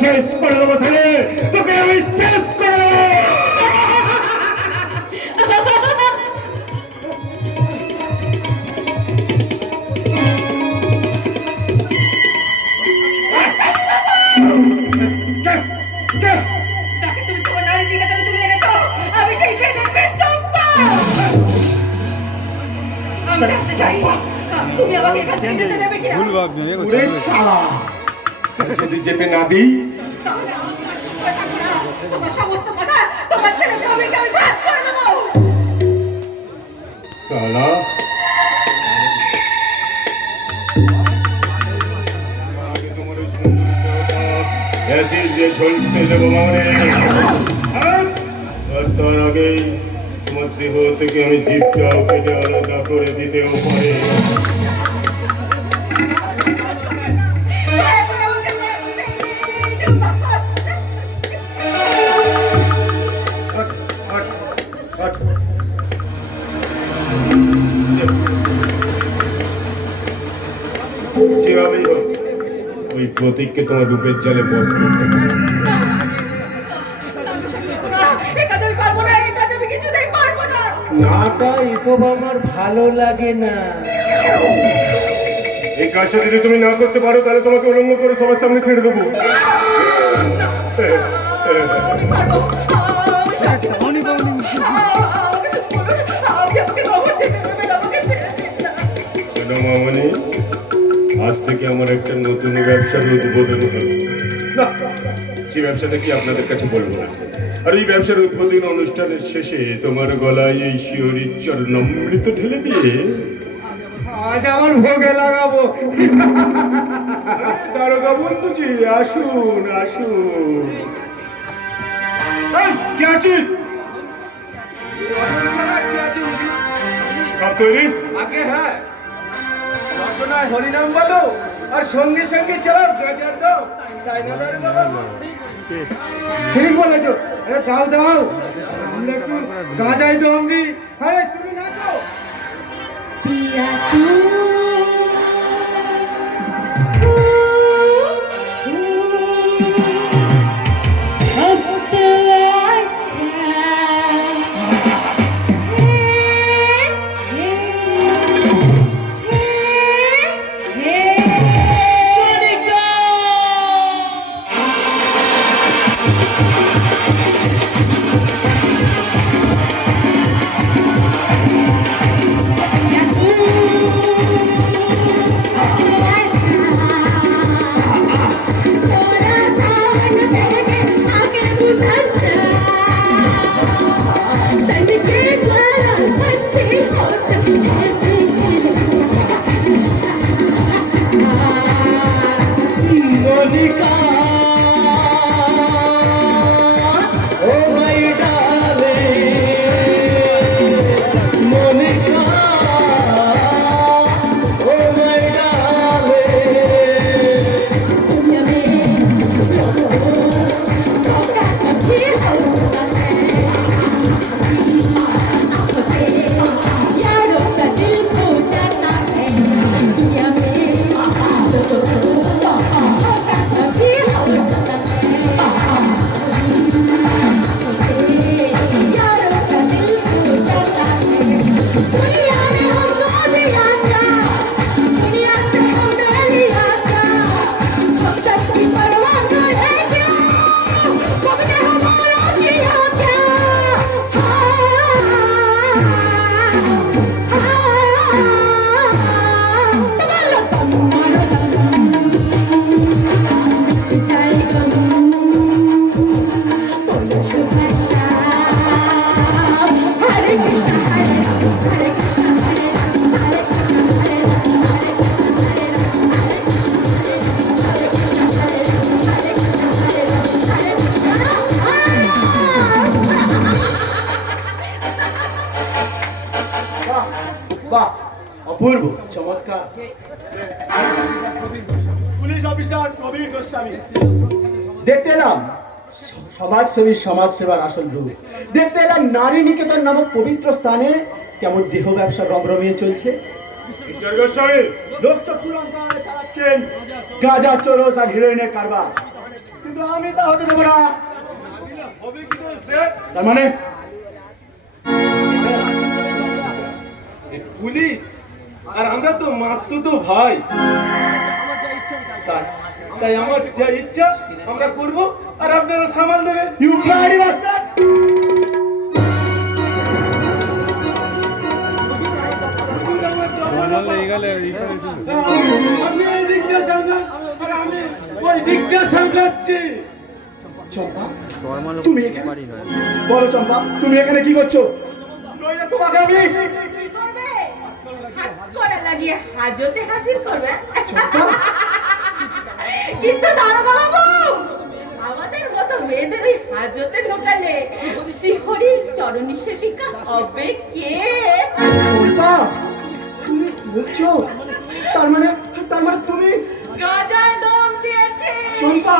শেষ করে দেবো ছেলে, তোকে আমি শেষ করে দেবো। যাকে তুমি তোমার নারী নিকেতনে তুলে এনেছো, আমি সেই বেদের চম্পা। আমি জানতে চাই তুমি আমাকে এখান থেকে যেতে দেবে কিনা? ওরে শালা, যদি যেতে না দিই তাহলে আমি আর চুপ করে থাকবো না। তোমার সমস্ত কথা তোমার ছেলে প্রবীরকে আমি ফাঁস করে দেবো। শালা, অ্যাসিড দিয়ে ঝলসে দেবো মামনে। আর তার আগেই তোমার দেহ থেকে আমি জীবটাও কেটে আলাদা করে দিতেও পারি। দয়া করে আমাকে যেভাবেই হোক ওই প্রতীককে তোমার রূপের জালে বস করতে হবে। এ কাজ আমি পারবো না, এ কাজ আমি কিছুতেই পারবো না। নাটা এসব আমার ভালো লাগে না। এই কাজটা যদি তুমি না করতে পারো তাহলে তোমাকে উলঙ্গ করে সবার সামনে ছেড়ে দেবো। আমি পারবো, আমি সব কিছু আমাকে শুধু বলুন, আপনি আমাকে কবর দিতে দেবেন, আমাকে ছেড়ে দিন না। শোনো মামনি, আজ থেকে আমার একটা নতুন ব্যবসার উদ্বোধন হবে। না, সেই ব্যবসাটা কি আপনাদের কাছে বলবো না। আর এই ব্যবসার উদ্বোধন অনুষ্ঠানের শেষে তোমার গলায় এই শিহরির চরণামৃত ঢেলে দিয়ে আজ আমার ভোগে লাগাবো। দারোগা বন্ধুজি, আসুন আসুন। এই, কে আছিস? সব তৈরি? আগে হ্যাঁ, রসনায় হরিনাম বলো আর সঙ্গে সঙ্গে চালাও গাজার দাও, তাই না দারোগা বাবু? ঠিক বলেছো। আরে দাও দাও, আমরা একটু গাজায় দম দিই। আরে তুমি নাচো। পিয়া বাহ, অপূর্ব চমৎকার। পুলিশ অফিসার প্রবীর গোস্বামী, দেখতে এলাম সমাজসেবী সমাজ সেবার আসল রূপ। দেখতে এলাম নারী নিকেতন নামক পবিত্র স্থানে কেমন দেহ ব্যবসা রমরমিয়ে চলছে। মিস্টার গোস্বামী, লোক চক্ষুর অন্তরালে চালাচ্ছেন গাঁজা, চোরস আর হিরোইনের কারবার। কিন্তু কিন্তু আমি তা হতে দেবো না। হবে কি করে স্যার? তার মানে এই পুলিশ আর আমরা তো মাস্তুতো ভাই। তাই আমার যা ইচ্ছা আমরা করব আর আপনারা সামাল দেবেন। You bloody bastard! আপনি এই দিকটা সামলান আর আমি ওই দিকটা সামলাচ্ছি। চম্পা, তুমি এখানে বলো চম্পা, তুমি এখানে কি করছো? নইলে তোমাকে আমি কি করবে? হাত করা লাগিয়ে হাজতে হাজির করবে। কিন্তু দারোগা বাবু, আমাদের মতো মেয়েদের ওই হাজতে ঢোকালে শ্রীহরির চরণী সেবিকা হবে কে? চম্পা, তুমি কি বলছো? তার মানে তুমি গাজায় দম দিয়েছে। চম্পা,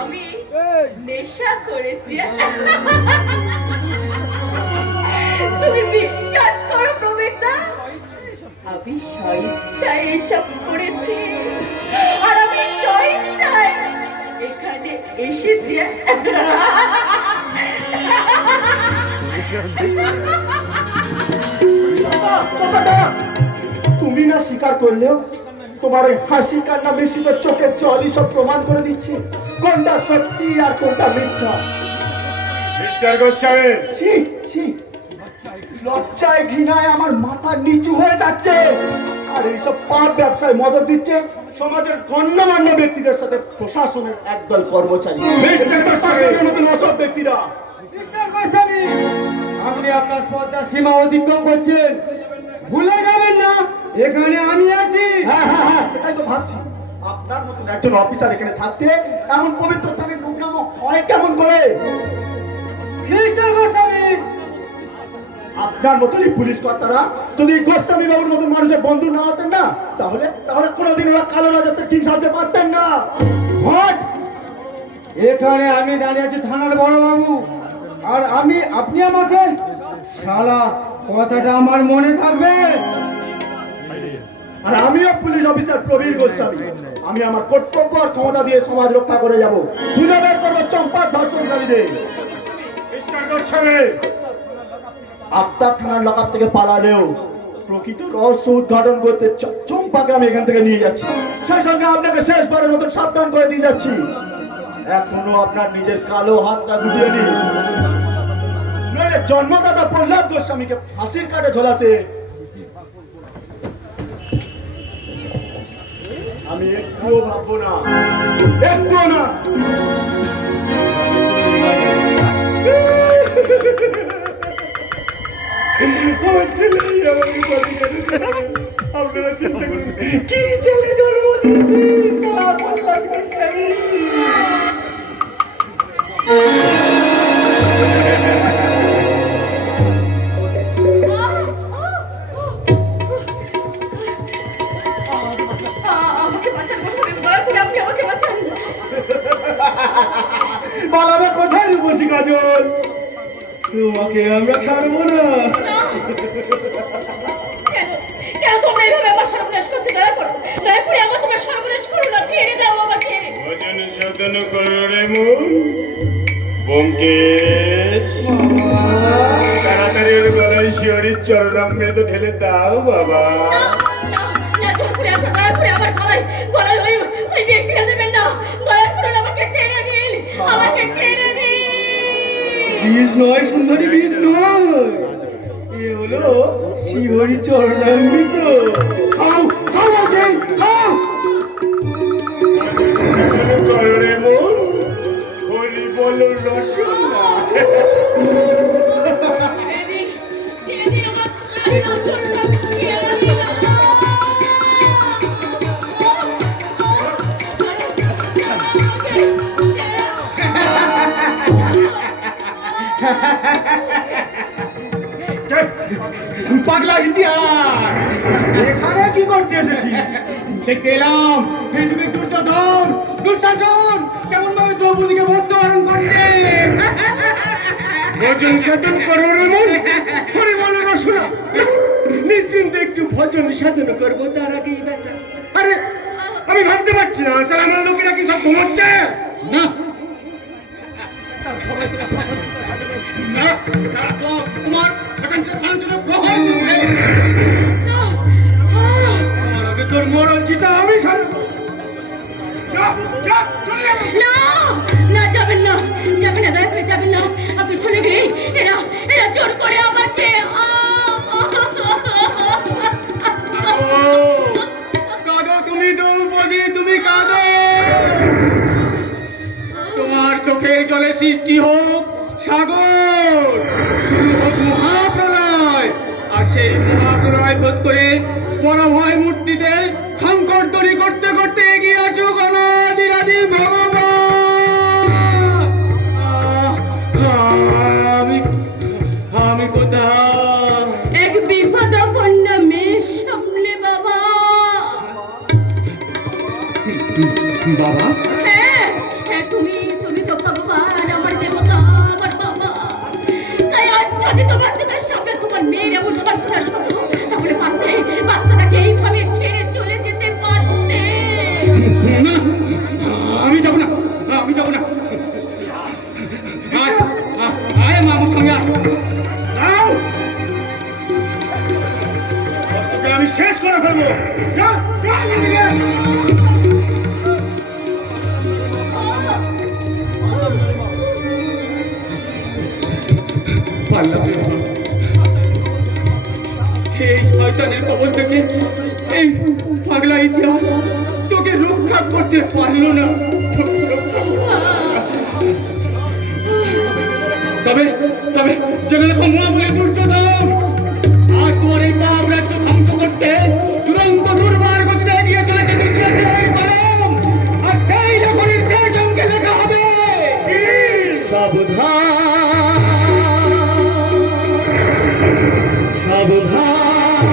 আমি নেশা করেছি। তুমি বিশ্বাস করো প্রবীরদা, আমি স্বইচ্ছায় এসব করেছি আর আমি স্বইচ্ছায় এখানে এসেছি। চম্পা, চম্পা দাঁড়া। তুমি না স্বীকার করলেও তোমার ওই হাসি কান্না মিশ্রিত চোখের জলই সব প্রমাণ করে দিচ্ছে কোনটা সত্যি আর কোনটা মিথ্যা। মিস্টার গোস্বামী, ছি ছি, লজ্জায় ঘৃণায় আমার মাথা নিচু হয়ে যাচ্ছে। আর এইসব পাপ ব্যবসায় মদত দিচ্ছে সমাজের গণ্যমান্য ব্যক্তিদের সাথে প্রশাসনের একদল কর্মচারী। মিস্টার প্রশাসনের মতন অসৎ ব্যক্তিরা। মিস্টার গোস্বামী, আপনি আপনার স্পর্ধার সীমা অতিক্রম করছেন। ভুলে যাবেন না এখানে আমি আছি। হ্যাঁ হ্যাঁ হ্যাঁ, সেটাই তো ভাবছি। আপনার মতন একজন অফিসার এখানে থাকতে এমন পবিত্র স্থানে নোংরামো হয় কেমন করে? মিস্টার গোস্বামী, আপনার মতনই পুলিশ কর্তারা যদি গোস্বামী বাবুর মতন মানুষের বন্ধু না হতেন না, তাহলে কোনোদিন ওরা কালো রাজাদের কিং সাজতে পারতেন না। হট! এখানে আমি দাঁড়িয়ে আছি থানার বড় বাবু, আর আপনি আমাকে শালা, কথাটা আমার মনে থাকবে। আর আমিও পুলিশ অফিসার প্রবীর গোস্বামী। আমি আমার কর্তব্য আর ক্ষমতা দিয়ে সমাজ রক্ষা করে যাব। খুঁজে বের করবো চম্পার ধর্ষণকারীদের। মিস্টার গোস্বামী, আফতাব থানার লকআপ থেকে পালালেও প্রকৃত রহস্য উদ্ঘাটন করতে চম্পাকে আমি এখান থেকে নিয়ে যাচ্ছি। সেই সঙ্গে আপনাকে শেষবারের মতো সাবধান করে দিয়ে যাচ্ছি, এখনো আপনার নিজের কালো হাতটা গুটিয়ে নিন, নইলে জন্মদাতা প্রহ্লাদ গোস্বামীকে ফাঁসির কাঠে ঝোলাতে আমি একটুও ভাববো না, একটুও না। আমার ছেলেই আমাকে ফাঁসি কাঠে ঝোলাবে। আপনারা চিন্তা করুন, কি ছেলে জন্ম দিয়েছি শালা প্রহ্লাদ গোস্বামী। আমাকে বাঁচান গোস্বামী, দয়া করে আপনি আমাকে বাঁচান। পালাবে কোথায় রূপসী কাজল? তোমাকে আমরা ছাড়বো না। না। কেন কেন তোমরা এইভাবে আমার সর্বনাশ করছো? দয়া করে আমার তোমার সর্বনাশ করো না, ছেড়ে দাও আমাকে। ভজন সাধন করো রে মন ব্যোমকেশ। তাড়াতাড়ি ওর গলায় শিহরির চরণামৃত ঢেলে দাও বাবা। না না না, জোর করে আপনার দয়া করে আমার গলায় ওই ব্যক্তিটা দেবেন না। দয়া করুন, আমাকে ছেড়ে দিন, আমাকে ছেড়ে দিন। বিষ নয় সুন্দরী, বিষ নয়, এ হলো শিহরি চরণামৃত। খাও খাও বলছি, খাও। ভজন সাধন করো রে মন হরি বল রসনা। ছেড়ে দিন আমার লাড়ির চরণ, ছেড়ে দিন। পাগলা ইতিহাস, এখানে কি করতে এসেছিস? দেখতে এলাম এই যুগে দুঃশাসন কেমন ভাবে দ্রৌপদীকে বস্ত্রহরণ করছে। ভজন সাধন করো রে মন হরি বল রসনা। নিশ্চিন্তে একটু ভজন সাধন করবো, তার আগেই ব্যথা। আরে আমি ভাবতে পারছি না, সালামের লোকেরা কি সব ঘুমোচ্ছে? না, না, তারা তো তোমার শ্মশান শান্তিতে প্রহার করছে। না, আমার আগে তোর মরণ চিতা আমি সামলাবো। যা যা চলে যাবো। না, না, যাবেন না, যাবেন না, দয়া করে যাবেন না। আপনি চলে গেলে এরা এরা জোর করে আমাকে কাঁদো তুমি দ্রৌপদী, তুমি কাঁদো। তোমার চোখের জলে সৃষ্টি হোক সাগর, শুরু হোক মহাপ্রলয়, আর সেই মহাপ্রলয় বোধ করে বড় ভয় মূর্তিতে সংকট তৈরি করতে করতে এগিয়ে আসুক অনাদিরাদি ভগবান। আমি আমি কোথায়? এক বিপদাপন্ন মেয়ে সামলে বাবা। বাবা, হ্যাঁ, হ্যাঁ, তুমি তুমি তো ভগবান, আমার দেবতা, আমার বাবা। তাই আজ যদি তোমার চোখের সামনে তোমার মেয়ের এমন সর্বনাশ হতো, তাহলে পারতে বাচ্চাটাকে এইভাবে ছেড়ে চলে যেতে পারতে। না, আমি যাব না, আমি যাব না। আয়, আয় মা, আমার সঙ্গে আয়। যাও। কষ্টকে আমি শেষ করে ফেলবো। যা যা এদিকে। পারলাম না রে মা। এই শয়তানের কবল থেকে এই পাগলা ইতিহাস তোকে রক্ষা করতে পারলো না, তোকে রক্ষা করতে পারলো না। তবে তবে জেনে রেখো মহাবলী দুর্যোধন, আর তোমার এই পাপ রাজ্য ধ্বংস করতে দুরন্ত দুর্বার গতিতে এগিয়ে চলেছে ইতিহাসের কলম, আর সেই লেখনির শেষ অঙ্কে লেখা হবে সাবধান, সাবধান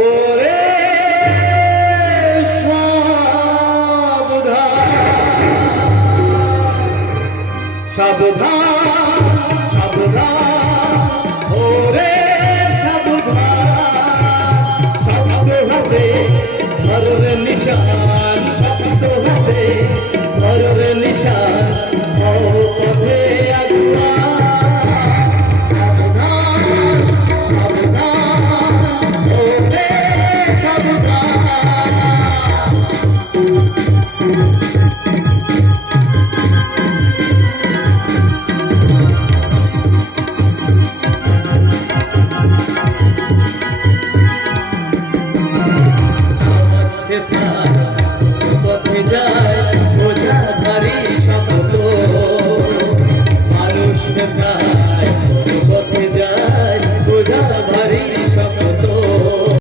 ওরে সাবধান, সাবধান, সাবধান ওরে সাবধান, শক্ত হাতে ধরর নিশান, শক্ত হাতে ধরর নিশান, হও পথে আগুয়া, সাবধান, সাবধান ওরে সাবধান। পথে যায় বোঝা ভারী শব্দ, মানুষ পথে যায় বোঝা ভারী